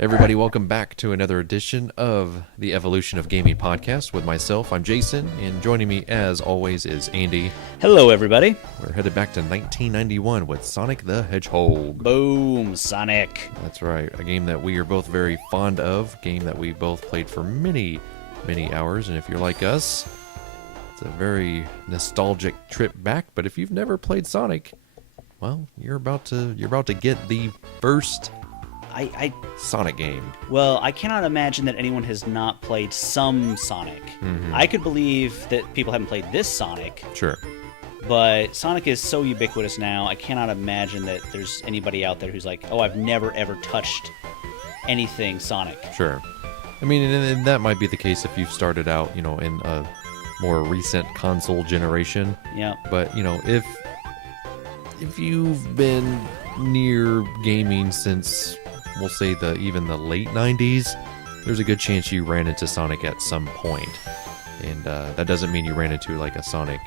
Everybody, welcome back to another edition of the Evolution of Gaming podcast with myself. I'm Jason, and joining me, as always, is Andy. Hello, everybody. We're headed back to 1991 with Sonic the Hedgehog. Boom, Sonic. That's right, a game that we are both very fond of, a game that we both played for many, many hours, and if you're like us, it's a very nostalgic trip back, but if you've never played Sonic, well, you're about to get the first Sonic game. Well, I cannot imagine that anyone has not played some Sonic. Mm-hmm. I could believe that people haven't played this Sonic. Sure. But Sonic is so ubiquitous now, I cannot imagine that there's anybody out there who's like, oh, I've never ever touched anything Sonic. Sure. I mean, and that might be the case if you've started out, in a more recent console generation. Yeah. But, if you've been near gaming since, we'll say, even the late 90s, there's a good chance you ran into Sonic at some point. And that doesn't mean you ran into, like, a Sonic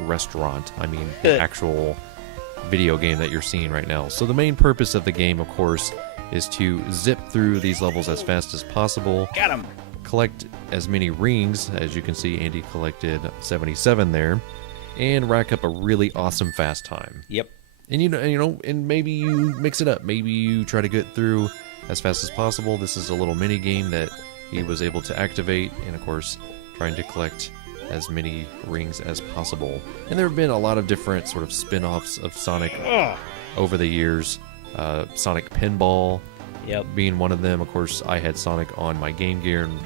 restaurant. I mean, the actual video game that you're seeing right now. So the main purpose of the game, of course, is to zip through these levels as fast as possible. Got him! Collect as many rings. As you can see, Andy collected 77 there. And rack up a really awesome fast time. Yep. And maybe you mix it up. Maybe you try to get through as fast as possible. This is a little mini game that he was able to activate, and of course, trying to collect as many rings as possible. And there have been a lot of different sort of spin-offs of Sonic over the years. Sonic Pinball being one of them. Of course, I had Sonic on my Game Gear, and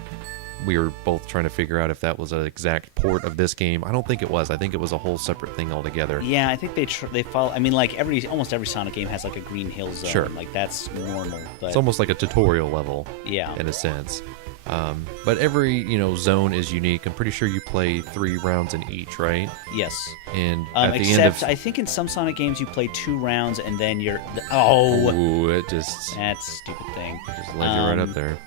we were both trying to figure out if that was an exact port of this game. I don't think it was. I think it was a whole separate thing altogether. Yeah, I think they follow. I mean, like almost every Sonic game has like a Green Hill Zone. Sure. Like that's normal. But it's almost like a tutorial level. Yeah. In a sense. But every zone is unique. I'm pretty sure you play 3 rounds in each, right? Yes. And at the end of, I think in some Sonic games you play 2 rounds and then you're that stupid thing. Just led you right up there.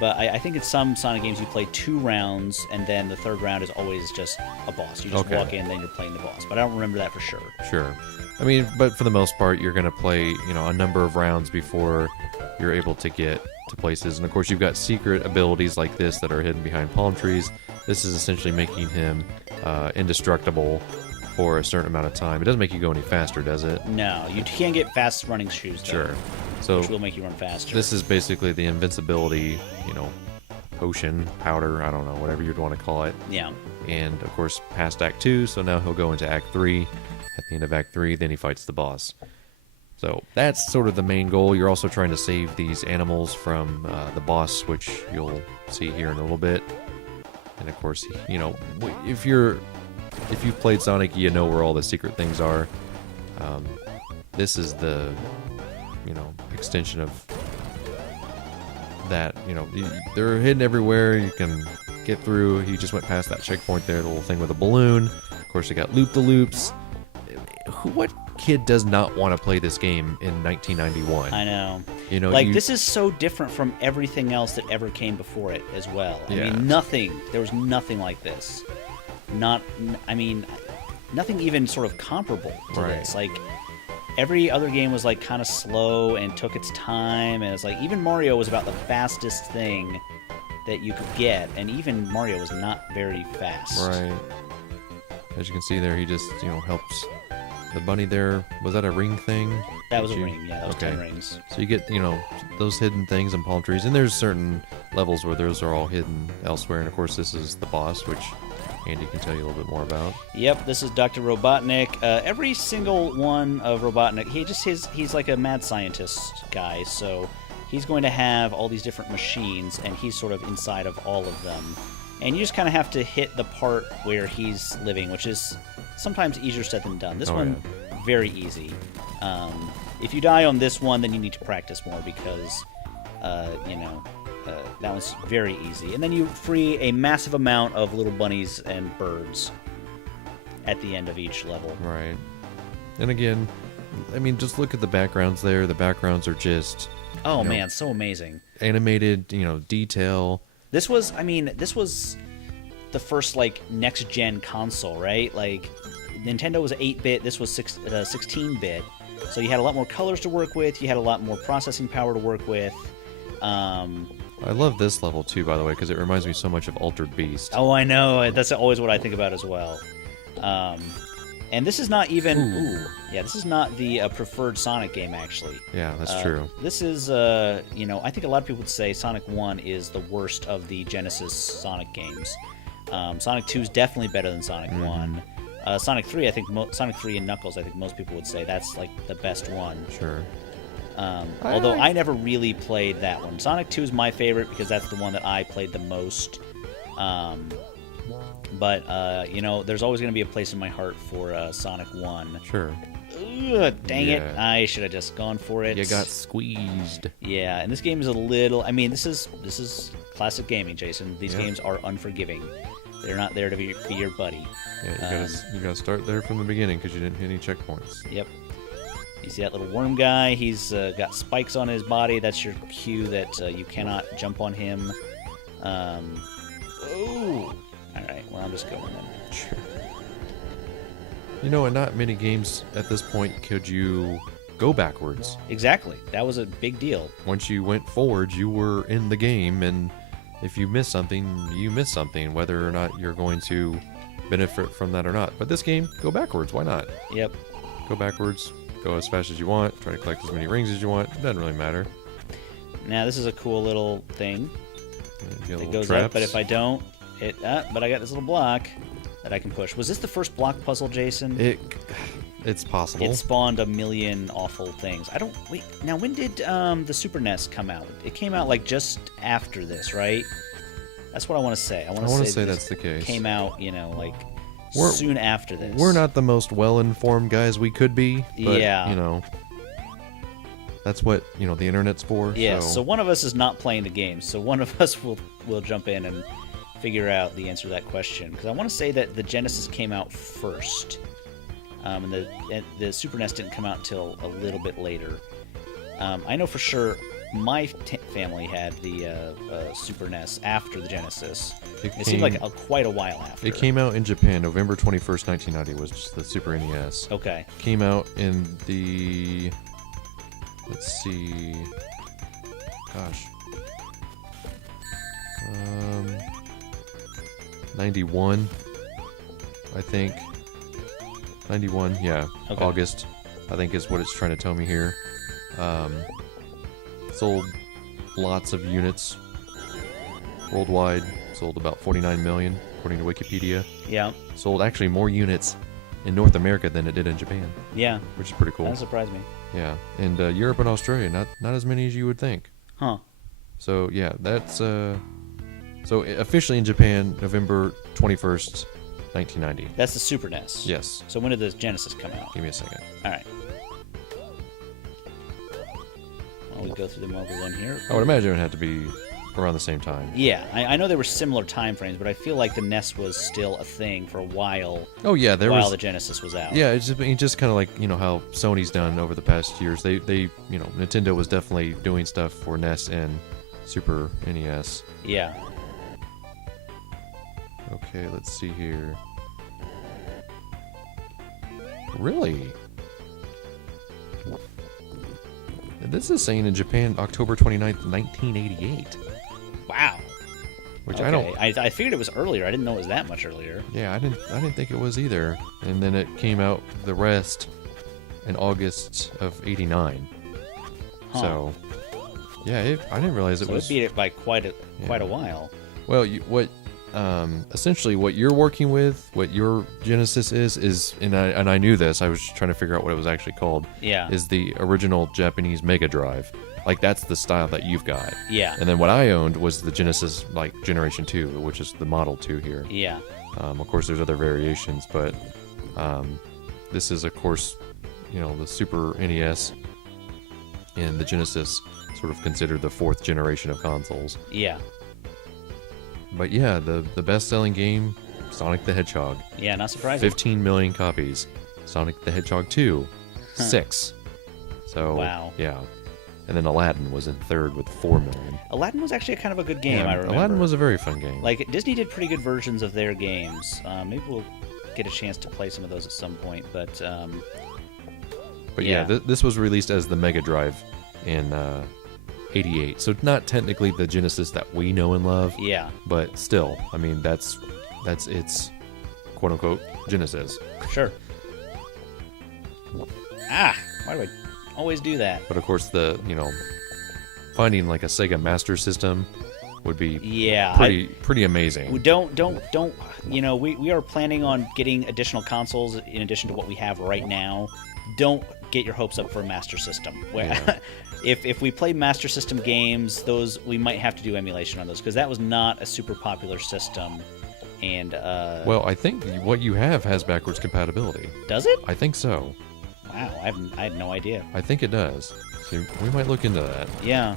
But I think in some Sonic games you play 2 rounds, and then the 3rd round is always just a boss. You just walk in, then you're playing the boss. But I don't remember that for sure. Sure. I mean, but for the most part, you're going to play, a number of rounds before you're able to get to places. And of course, you've got secret abilities like this that are hidden behind palm trees. This is essentially making him indestructible for a certain amount of time. It doesn't make you go any faster, does it? No, you can't get fast running shoes, though. Sure. So which will make you run faster. This is basically the invincibility, potion, powder, I don't know, whatever you'd want to call it. Yeah. And, of course, past Act 2, so now he'll go into Act 3. At the end of Act 3, then he fights the boss. So that's sort of the main goal. You're also trying to save these animals from the boss, which you'll see here in a little bit. And, of course, if you've played Sonic, you know where all the secret things are. This is the extension of that. They're hidden everywhere. You can get through. He just went past that checkpoint there, the little thing with a balloon. Of course, you got loop-the-loops. What kid does not want to play this game in 1991? I know. This is so different from everything else that ever came before it as well. Yeah. I mean, there was nothing like this. Nothing even sort of comparable to this. Like, every other game was like kind of slow and took its time, and it's like even Mario was about the fastest thing that you could get, and even Mario was not very fast. Right. As you can see there, he just helps the bunny there. Was that a ring thing? That was a ring, yeah. That was 10 rings. So you get those hidden things in palm trees, and there's certain levels where those are all hidden elsewhere, and of course this is the boss, which Andy can tell you a little bit more about. Yep, this is Dr. Robotnik. Every single one of Robotnik, he's like a mad scientist guy, so he's going to have all these different machines, and he's sort of inside of all of them. And you just kind of have to hit the part where he's living, which is sometimes easier said than done. This very easy. If you die on this one, then you need to practice more because, that one's very easy. And then you free a massive amount of little bunnies and birds at the end of each level. Right. And again, I mean, just look at the backgrounds there. The backgrounds are just... Oh, man, so amazing. Animated, detail. This was the first, next-gen console, right? Like, Nintendo was 8-bit, this was 16-bit. So you had a lot more colors to work with. You had a lot more processing power to work with. I love this level too, by the way, because it reminds me so much of Altered Beast. Oh, I know. That's always what I think about as well. And this is not even... Ooh. Yeah, this is not the preferred Sonic game, actually. Yeah, that's true. This is, you know, I think a lot of people would say Sonic 1 is the worst of the Genesis Sonic games. Sonic 2 is definitely better than Sonic 1. Sonic 3, I think... Sonic 3 and Knuckles, I think most people would say that's, like, the best one. Sure. Although I never really played that one. Sonic 2 is my favorite because that's the one that I played the most. But, you know, there's always going to be a place in my heart for Sonic 1. Sure. Ugh, dang it. I should have just gone for it. You got squeezed. Yeah, and this game is a little... I mean, this is classic gaming, Jason. These games are unforgiving. They're not there to be your buddy. Yeah, you gotta start there from the beginning because you didn't hit any checkpoints. Yep. You see that little worm guy? He's got spikes on his body. That's your cue that you cannot jump on him. Ooh. Alright, well, I'm just going then. Sure. You know, in not many games at this point could you go backwards. Exactly. That was a big deal. Once you went forward, you were in the game, and if you miss something, you miss something, whether or not you're going to benefit from that or not. But this game, go backwards. Why not? Yep. Go backwards. Go as fast as you want. Try to collect as many rings as you want. It doesn't really matter. Now, this is a cool little thing. It goes traps. up, but if I don't, but I got this little block that I can push. Was this the first block puzzle, Jason? It's possible. It spawned a million awful things. Wait, now when did the Super NES come out? It came out, like, just after this, right? That's what I want to say. I want to say that's the case. Came out, you know, like, soon after this. We're not the most well-informed guys we could be, but, yeah. you know, that's what, you know, the internet's for. Yeah, so one of us is not playing the game, so one of us will jump in and figure out the answer to that question. Because I want to say that the Genesis came out first, and the Super NES didn't come out until a little bit later. I know for sure my family had the Super NES after the Genesis. It seemed like quite a while after. It came out in Japan, November 21st, 1990 was just the Super NES. Okay. Came out in the... Let's see... Gosh. 91, I think. 91, yeah. Okay. August, I think is what it's trying to tell me here. Sold lots of units worldwide. Sold about 49 million, according to Wikipedia. Yeah. Sold actually more units in North America than it did in Japan. Yeah. Which is pretty cool. That surprised me. Yeah. And Europe and Australia, not as many as you would think. Huh. So, yeah, that's... So, officially in Japan, November 21st, 1990. That's the Super NES? Yes. So when did the Genesis come out? Give me a second. Alright. Well, we go through the mobile one here. I would imagine it would have to be around the same time. Yeah, I know there were similar time frames, but I feel like the NES was still a thing for a while. Oh, yeah, while the Genesis was out. Yeah, it's just kind of like, you know, how Sony's done over the past years. They you know, Nintendo was definitely doing stuff for NES and Super NES. Yeah. Okay, let's see here. Really? This is saying in Japan, October 29th, 1988. Wow. Which okay. I don't... I figured it was earlier. I didn't know it was that much earlier. Yeah, I didn't think it was either. And then it came out, the rest, in August of 89. Huh. So, yeah, I didn't realize it was... it beat it by quite a while. Well, essentially what you're working with, what your Genesis is, and I knew this, I was just trying to figure out what it was actually called. Yeah. Is the original Japanese Mega Drive. Like, that's the style that you've got. Yeah. And then what I owned was the Genesis, like, Generation 2, which is the Model 2 here. Yeah. Of course, there's other variations, but this is, of course, you know, the Super NES and the Genesis sort of considered the fourth generation of consoles. Yeah. But yeah, the best-selling game, Sonic the Hedgehog. Yeah, not surprising. 15 million copies. Sonic the Hedgehog 2, 6. So, wow. Yeah. And then Aladdin was in third with 4 million. Aladdin was actually kind of a good game, yeah, I remember. Aladdin was a very fun game. Like, Disney did pretty good versions of their games. Maybe we'll get a chance to play some of those at some point, but But yeah, this was released as the Mega Drive in '88, so not technically the Genesis that we know and love. Yeah. But still, I mean, that's its quote unquote Genesis. Sure. Why do I always do that? But of course, finding like a Sega Master System would be pretty amazing. We don't. We are planning on getting additional consoles in addition to what we have right now. Don't get your hopes up for a Master System. Yeah. if we play Master System games, those we might have to do emulation on those because that was not a super popular system. And well, I think what you have has backwards compatibility. Does it? I think so. Wow, I had no idea. I think it does. So we might look into that. Yeah.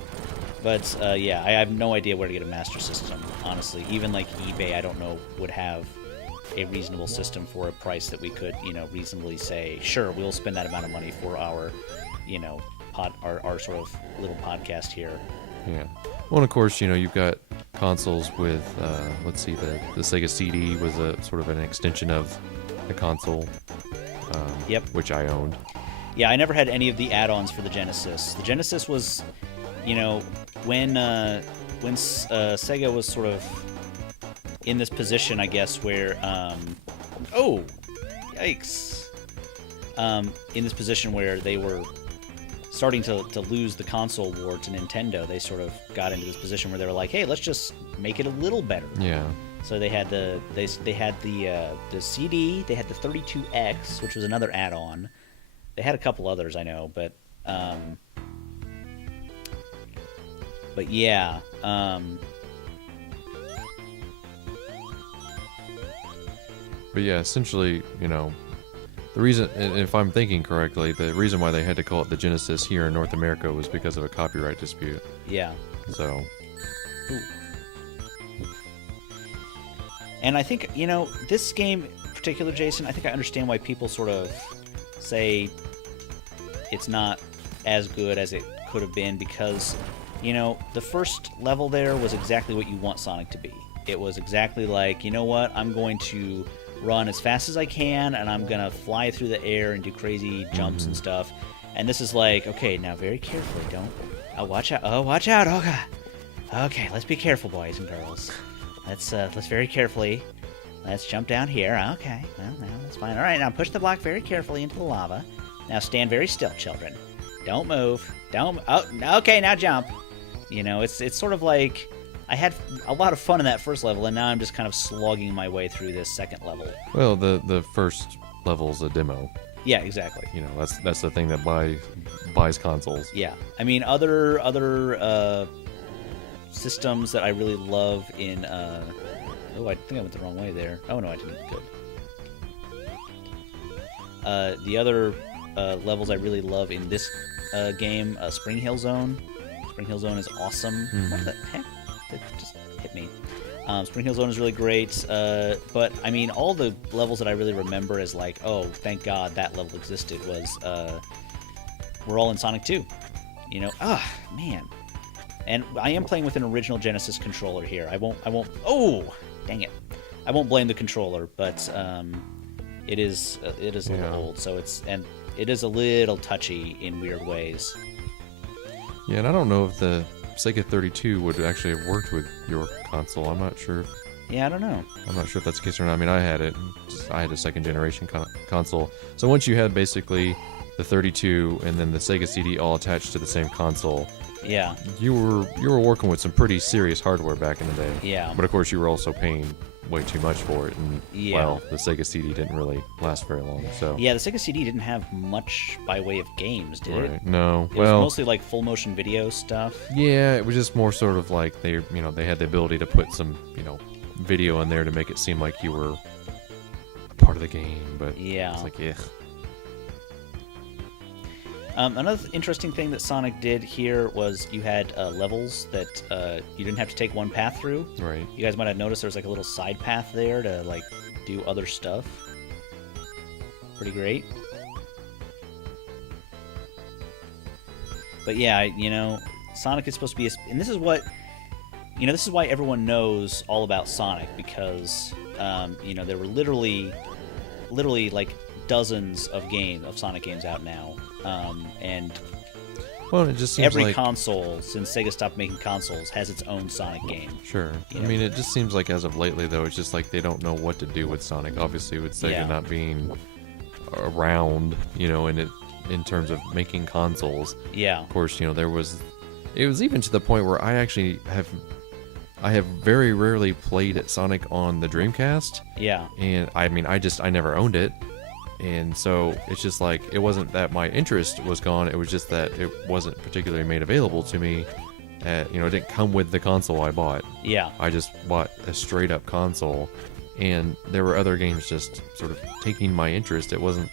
But, I have no idea where to get a Master System, honestly. Even, like, eBay, I don't know, would have a reasonable system for a price that we could, reasonably say, sure, we'll spend that amount of money for our, our sort of little podcast here. Yeah. Well, and of course, you've got consoles with, let's see, the Sega CD was a sort of an extension of the console. Yep. Which I owned. Yeah, I never had any of the add-ons for the Genesis. The Genesis was, when Sega was sort of in this position, I guess, where, yikes, in this position where they were starting to lose the console war to Nintendo, they sort of got into this position where they were like, hey, let's just make it a little better. Yeah. So they had the CD, they had the 32X, which was another add-on. They had a couple others, I know, but yeah. But yeah, essentially, the reason, and if I'm thinking correctly, the reason why they had to call it the Genesis here in North America was because of a copyright dispute. Yeah. So. Ooh. And I think, this game in particular, Jason, I think I understand why people sort of say it's not as good as it could have been because, the first level there was exactly what you want Sonic to be. It was exactly like, you know what, I'm going to run as fast as I can and I'm going to fly through the air and do crazy jumps and stuff. And this is like, okay, now very carefully, watch out, watch out, oh god. Okay, let's be careful, boys and girls. Let's very carefully. Let's jump down here. Okay, well, now that's fine. All right, now push the block very carefully into the lava. Now stand very still, children. Don't move. Okay, now jump. It's sort of like I had a lot of fun in that first level, and now I'm just kind of slogging my way through this second level. Well, the first level's a demo. Yeah, exactly. That's the thing that buys consoles. Yeah, I mean other systems that I really love in. I think I went the wrong way there. Oh no, I didn't. Good. The other levels I really love in this game, Spring Hill Zone. Spring Hill Zone is awesome. Mm-hmm. What the heck? That just hit me. Spring Hill Zone is really great, but I mean, all the levels that I really remember as like, oh, thank God that level existed was were all in Sonic 2. Man. And I am playing with an original Genesis controller here. I won't. Oh, dang it! I won't blame the controller, but it is a little old, so it is a little touchy in weird ways. Yeah, and I don't know if the Sega 32 would actually have worked with your console. I'm not sure. Yeah, I don't know. I'm not sure if that's the case or not. I mean, I had it. I had a second generation console. So once you had basically the 32 and then the Sega CD all attached to the same console. Yeah. You were working with some pretty serious hardware back in the day. Yeah. But of course you were also paying way too much for it, and well, the Sega CD didn't really last very long. So yeah, the Sega CD didn't have much by way of games, did it? No. It was mostly like full motion video stuff. Yeah, it was just more sort of like they had the ability to put some video in there to make it seem like you were a part of the game, but it's like Another interesting thing that Sonic did here was you had levels that you didn't have to take one path through. Right. You guys might have noticed there was like a little side path there to like do other stuff. Pretty great. But yeah, Sonic is supposed to be and this is what this is why everyone knows all about Sonic, because there were literally like dozens of Sonic games out now. And Well, it just seems every like console, since Sega stopped making consoles, has its own Sonic game. sure. You I know? mean, it just seems like as of lately, though, it's just like they don't know what to do with Sonic. Obviously, with Sega Yeah. not being around, in terms of making consoles. Yeah. Of course, it was even to the point where I have very rarely played at Sonic on the Dreamcast. Yeah. And I mean, I never owned it. And so it's just like, it wasn't that my interest was gone, it was just that it wasn't particularly made available to me. It didn't come with the console I bought. Yeah. I just bought a straight up console, and there were other games just sort of taking my interest. It wasn't,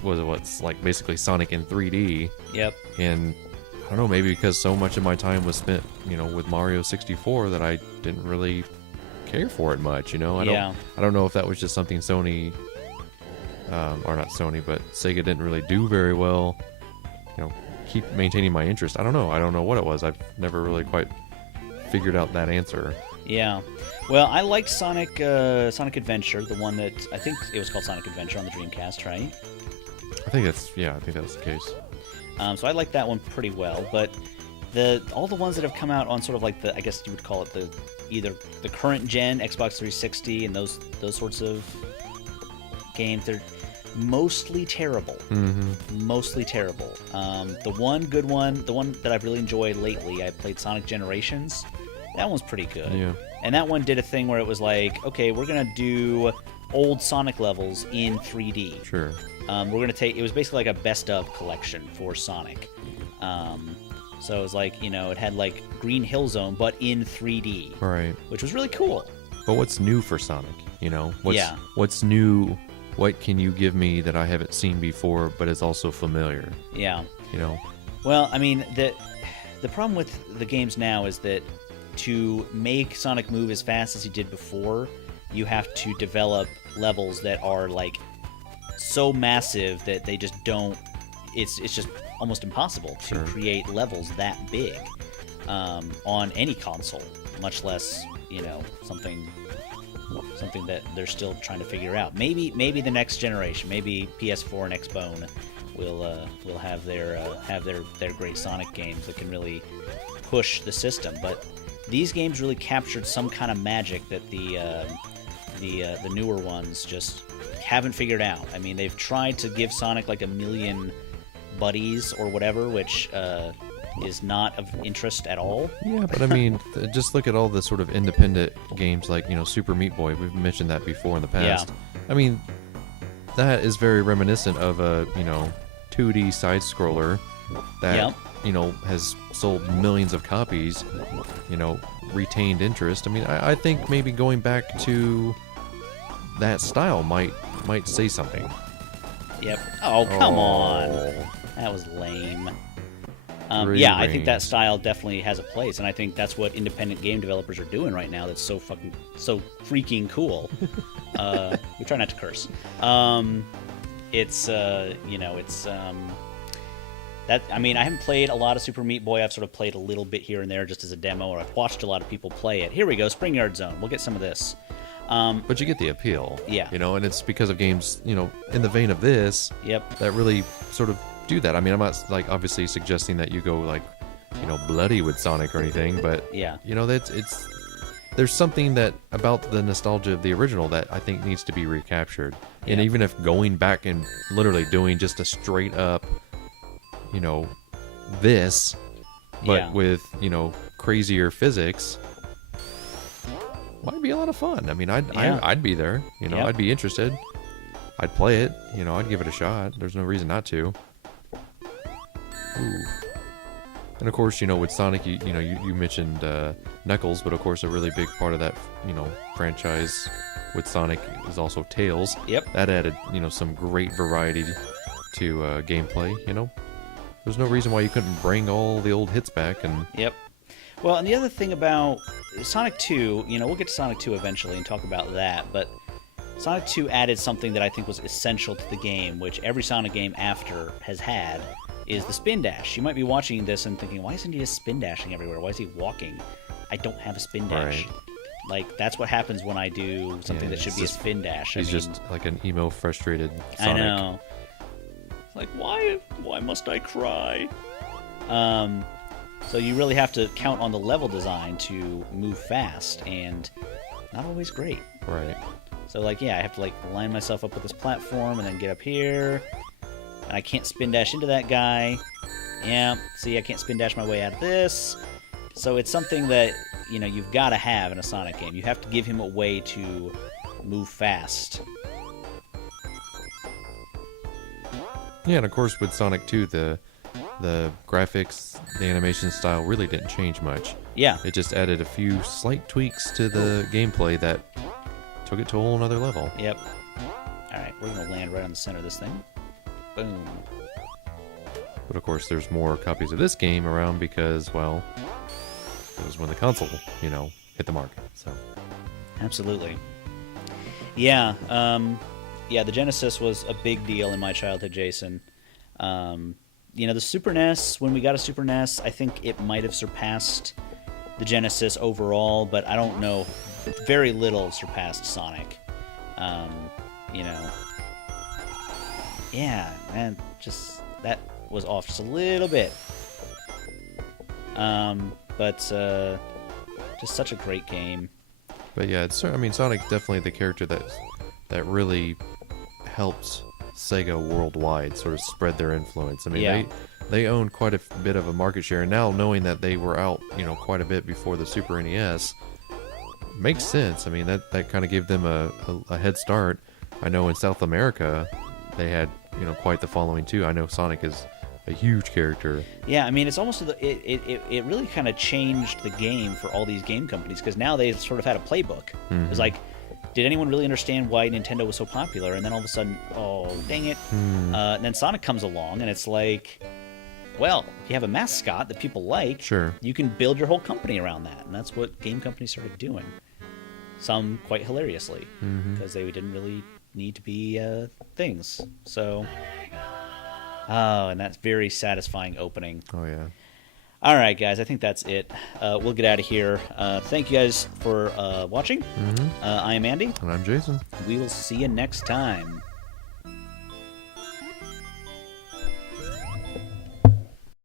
what's like basically Sonic in 3D. Yep. And I don't know, maybe because so much of my time was spent, with Mario 64 that I didn't really care for it much, I don't know if that was just something Sony, or not Sony, but Sega didn't really do very well, keep maintaining my interest. I don't know what it was. I've never really quite figured out that answer. Yeah. Well, I liked Sonic Adventure, the one that, I think it was called Sonic Adventure on the Dreamcast, right? I think that was the case. So I like that one pretty well, but all the ones that have come out on sort of like I guess you would call it either the current gen Xbox 360 and those sorts of games, they're mostly terrible. Mm-hmm. Mostly terrible. The one good one, the one that I've really enjoyed lately, I played Sonic Generations. That one's pretty good. Yeah. And that one did a thing where it was like, okay, we're gonna do old Sonic levels in 3D. Sure. It was basically like a best of collection for Sonic. So it was like, it had like Green Hill Zone, but in 3D. Right. Which was really cool. But what's new for Sonic? Yeah. What's new? What can you give me that I haven't seen before, but is also familiar? Yeah. You Well, I mean, the problem with the games now is that to make Sonic move as fast as he did before, you have to develop levels that are like so massive that they just don't. It's just almost impossible to create levels that big on any console, much less something that they're still trying to figure out. Maybe the next generation, maybe PS4 and Xbone will have their great Sonic games that can really push the system. But these games really captured some kind of magic that the newer ones just haven't figured out. I mean, they've tried to give Sonic like a million buddies or whatever, which is not of interest at all. Yeah, but I mean, just look at all the sort of independent games like, Super Meat Boy. We've mentioned that before in the past. Yeah. I mean, that is very reminiscent of a, 2D side-scroller that, has sold millions of copies, retained interest. I mean, I think maybe going back to that style might say something. Yep. Oh, come on. That was lame. Yeah, I think that style definitely has a place, and I think that's what independent game developers are doing right now. That's so freaking cool. We try not to curse. That. I mean, I haven't played a lot of Super Meat Boy. I've sort of played a little bit here and there, just as a demo, or I've watched a lot of people play it. Here we go, Spring Yard Zone. We'll get some of this. But you get the appeal. Yeah. And it's because of games, in the vein of this. Yep. That really sort of do that. I mean, I'm not like obviously suggesting that you go like, bloody with Sonic or anything, but yeah, there's something that about the nostalgia of the original that I think needs to be recaptured. Yeah. And even if going back and literally doing just a straight up, this, but with crazier physics, might be a lot of fun. I mean, I'd be there. I'd be interested. I'd play it. I'd give it a shot. There's no reason not to. Ooh. And of course, with Sonic, you mentioned Knuckles, but of course, a really big part of that, franchise with Sonic is also Tails. Yep. That added, some great variety to gameplay. There's no reason why you couldn't bring all the old hits back. And yep. Well, and the other thing about Sonic 2, we'll get to Sonic 2 eventually and talk about that, but Sonic 2 added something that I think was essential to the game, which every Sonic game after has had, is the spin dash. You might be watching this and thinking, why isn't he just spin dashing everywhere? Why is he walking? I don't have a spin dash. Right. Like, that's what happens when I do something that should be a spin dash. He's just like an emo, frustrated Sonic. I know. Like, why must I cry? So you really have to count on the level design to move fast, and not always great. Right. So, like, yeah, I have to, like, line myself up with this platform and then get up here. And I can't spin dash into that guy. Yeah, see, I can't spin dash my way out of this. So it's something that, you know, you've got to have in a Sonic game. You have to give him a way to move fast. Yeah, and of course with Sonic 2, the graphics, the animation style really didn't change much. Yeah. It just added a few slight tweaks to the gameplay that took it to a whole nother level. Yep. Alright, we're going to land right on the center of this thing. Boom. But of course there's more copies of this game around because, well, it was when the console, you know, hit the market. So Absolutely. Yeah, the Genesis was a big deal in my childhood, Jason. You know, the Super NES, when we got a Super NES, I think it might have surpassed the Genesis overall, but I don't know. Very little surpassed Sonic. You know. Yeah, man, just that was off just a little bit. But just such a great game. But yeah, I mean, Sonic definitely the character that really helped Sega worldwide sort of spread their influence. I mean, Yeah. they owned quite a bit of a market share, and now knowing that they were out, you know, quite a bit before the Super NES makes sense. I mean, that kind of gave them a head start. I know in South America they had, you know, quite the following too. I know Sonic is a huge character. Yeah, I mean, it's almost it really kind of changed the game for all these game companies, because now they sort of had a playbook. Mm-hmm. It's like, did anyone really understand why Nintendo was so popular? And then all of a sudden, oh, dang it. And then Sonic comes along, and it's like, well, if you have a mascot that people like, Sure. you can build your whole company around that. And that's what game companies started doing. Some quite hilariously, because they didn't really need to be things. So, oh, and that's very satisfying opening. Oh yeah. All right, guys, I think that's it. We'll get out of here. Thank you guys for watching. I am Andy. And I'm Jason. We will see you next time.